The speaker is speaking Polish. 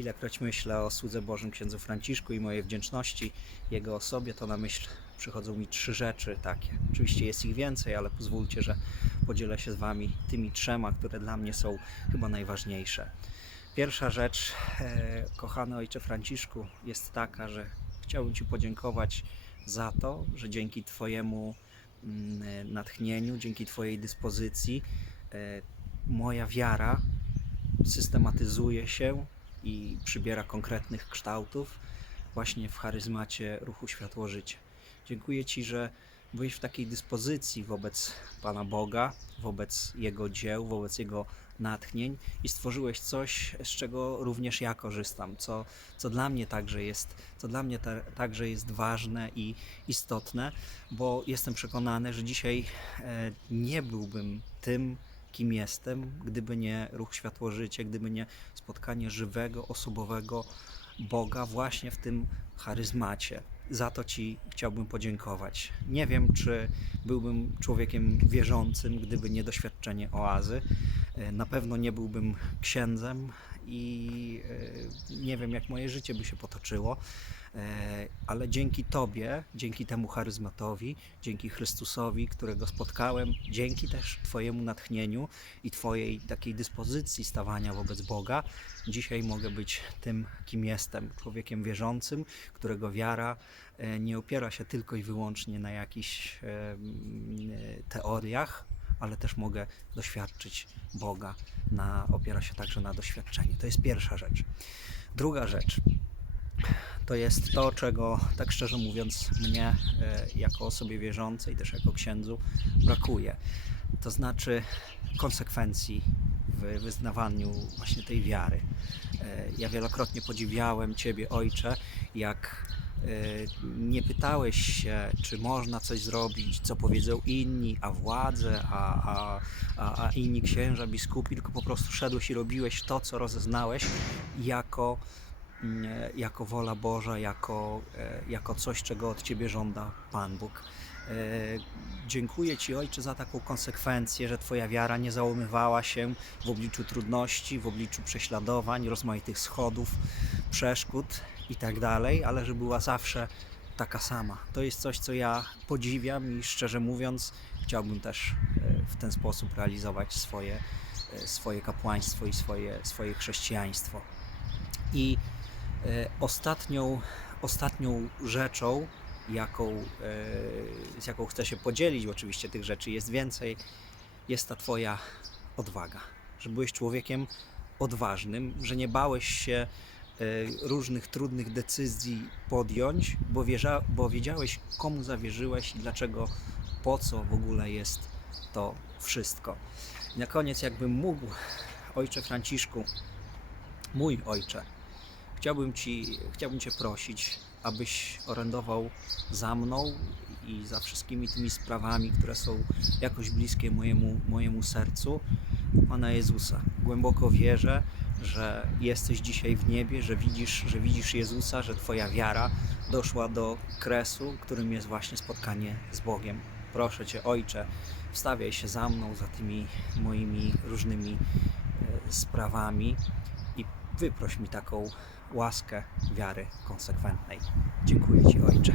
Ilekroć myślę o słudze Bożym księdzu Franciszku i mojej wdzięczności jego osobie, to na myśl przychodzą mi trzy rzeczy takie. Oczywiście jest ich więcej, ale pozwólcie, że podzielę się z wami tymi trzema, które dla mnie są chyba najważniejsze. Pierwsza rzecz, e, kochany ojcze Franciszku, jest taka, że chciałbym Ci podziękować za to, że dzięki Twojemu mm, e, natchnieniu, dzięki Twojej dyspozycji, e, moja wiara systematyzuje się i przybiera konkretnych kształtów właśnie w charyzmacie ruchu Światło Życie. Dziękuję Ci, że byłeś w takiej dyspozycji wobec Pana Boga, wobec Jego dzieł, wobec Jego natchnień i stworzyłeś coś, z czego również ja korzystam, co, co dla mnie także jest, co dla mnie ta, także jest ważne i istotne, bo jestem przekonany, że dzisiaj e, nie byłbym tym, kim jestem, gdyby nie ruch Światło Życie, gdyby nie spotkanie żywego, osobowego Boga właśnie w tym charyzmacie. Za to Ci chciałbym podziękować. Nie wiem, czy byłbym człowiekiem wierzącym, gdyby nie doświadczenie oazy. E, Na pewno nie byłbym księdzem i e, nie wiem, jak moje życie by się potoczyło, E, ale dzięki Tobie, dzięki temu charyzmatowi, dzięki Chrystusowi, którego spotkałem, dzięki też Twojemu natchnieniu i Twojej takiej dyspozycji stawania wobec Boga, dzisiaj mogę być tym, kim jestem. Człowiekiem wierzącym, którego wiara e, nie opiera się tylko i wyłącznie na jakichś teoriach, ale też mogę doświadczyć Boga. Na, opiera się także na doświadczeniu. To jest pierwsza rzecz. Druga rzecz to jest to, czego tak szczerze mówiąc mnie e, jako osobie wierzącej, też jako księdzu brakuje. To znaczy konsekwencji w wyznawaniu właśnie tej wiary. E, Ja wielokrotnie podziwiałem Ciebie, Ojcze, jak nie pytałeś się, czy można coś zrobić, co powiedzą inni, a władze, a, a, a, a inni księża, biskupi, tylko po prostu szedłeś i robiłeś to, co rozeznałeś jako jako wola Boża, jako, e, jako coś, czego od Ciebie żąda Pan Bóg. E, Dziękuję Ci, Ojcze, za taką konsekwencję, że Twoja wiara nie załamywała się w obliczu trudności, w obliczu prześladowań, rozmaitych schodów, przeszkód i tak ale że była zawsze taka sama. To jest coś, co ja podziwiam i szczerze mówiąc, chciałbym też e, w ten sposób realizować swoje, e, swoje kapłaństwo i swoje, swoje chrześcijaństwo. I E, Ostatnią, ostatnią rzeczą, jaką, e, z jaką chcę się podzielić, oczywiście tych rzeczy jest więcej, jest ta Twoja odwaga. Że byłeś człowiekiem odważnym, że nie bałeś się e, różnych trudnych decyzji podjąć, bo, wierza, bo wiedziałeś, komu zawierzyłeś i dlaczego, po co w ogóle jest to wszystko. Na koniec, jakbym mógł, Ojcze Franciszku, mój Ojcze, Chciałbym, ci, chciałbym Cię prosić, abyś orędował za mną i za wszystkimi tymi sprawami, które są jakoś bliskie mojemu, mojemu sercu, u Pana Jezusa. Głęboko wierzę, że jesteś dzisiaj w niebie, że widzisz, że widzisz Jezusa, że Twoja wiara doszła do kresu, którym jest właśnie spotkanie z Bogiem. Proszę Cię, Ojcze, wstawiaj się za mną, za tymi moimi różnymi e, sprawami wyproś mi taką łaskę wiary konsekwentnej. Dziękuję Ci, Ojcze.